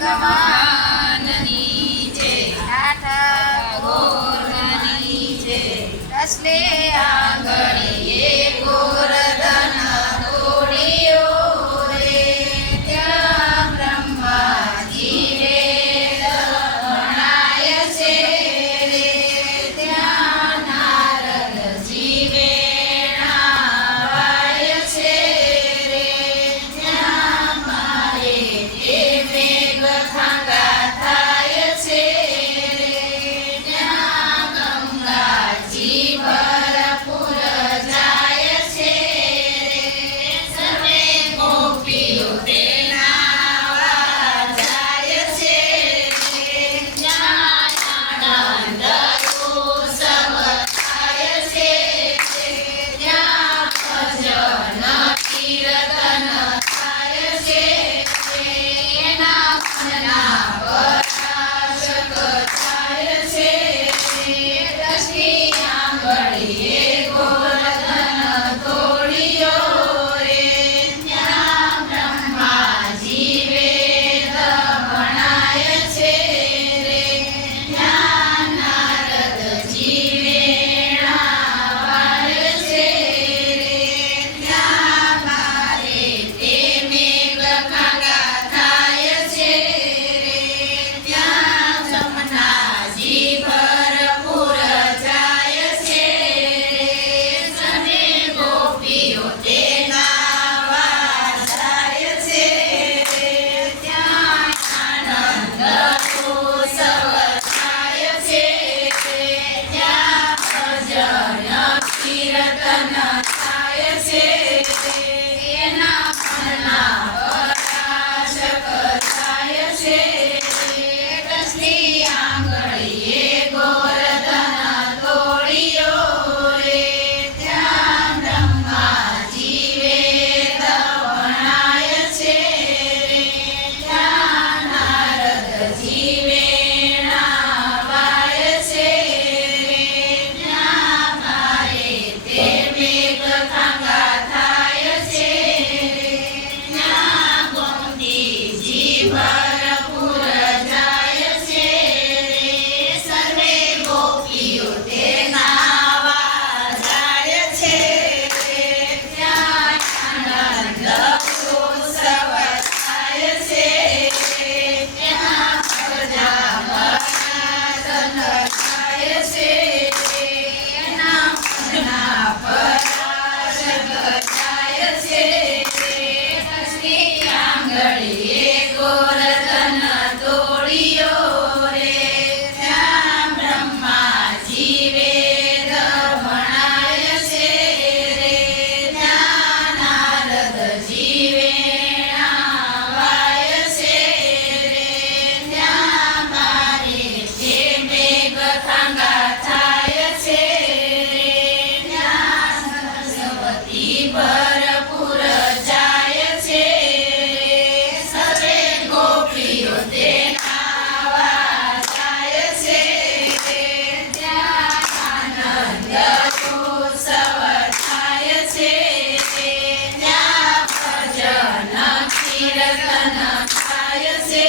ભગવાનની જય, ઠાઠર જય, રસલે આંગણીએ ગોરધન તોડ્યો રે, ત્યાં બ્રહ્માજી વેદ ભણાય છે રે, ત્યાં નારદજી વેણા વાય છે રે, ત્યાં મારે તે મેઘ ખાંગા થાય છે રે, ત્યાં ગંગાજી ભરપૂર જાય છે રે, સર્વે ગોપીઓ તે નાવા જાય છે રે, ત્યાં આનંદ ઉત્સવ થાય છે રે, ત્યાં ભજન કીર્તન થાય છે રે, એના મનના પરાશક થાય છે રે, દસની આંગળીએ ગોરધન તોડ્યો રે, ત્યાં બ્રહ્માજી વેદ ભણાય છે રે, ત્યાં નારદજી વેણા વાય છે રે, ત્યાં મારે તે મેઘ ખાંગા થાય છે રે, ત્યાં જમનાજી ભરપૂર જાય છે રે, સને ગોપીઓ તે નાવા જાય છે રે, ત્યાં આનંદ ઉત્સવ થાય છે રે, ત્યાં ભજન કીર્તન થાય છે રે, એના મનના પરાશક થાય છે રે, દસની આંગળીએ ગોરધન તોડ્યો રે, ત્યાં બ્રહ્માજી વેદ ભણાય છે રે, ત્યાં નારદજી વેણા વાય છે રે, ત્યાં મારે તે મેઘ ખાંગા થાય છે રે, ત્યાં ગોમતીજી ભરપૂર જાય છે રે, સર્વે ગોપીઓ તે નાવા જાય છે રે, ત્યાં આનંદ ઉત્સવ થાય છે રે, ત્યાં પ્રજાપતિનાદન થાય છે રે, એના મનના પરાશક થાય છે રે, દસની આંગળીએ ગોરધન તોડ્યો રે, ત્યાં બ્રહ્માજી વેદ ભણાય છે રે, ત્યાં નારદજી વેણા વાય છે રે, ત્યાં મારે તે મેઘ ખાંગા થાય છે રે, ત્યાં સરસ્વતી ભરપૂર જાય છે રે, સર્વે ગોપીઓ તે નાવા જાય છે રે, ત્યાં આનંદ ઉત્સવ થાય છે રે, ત્યાં ભજન કીર્તન થાય છે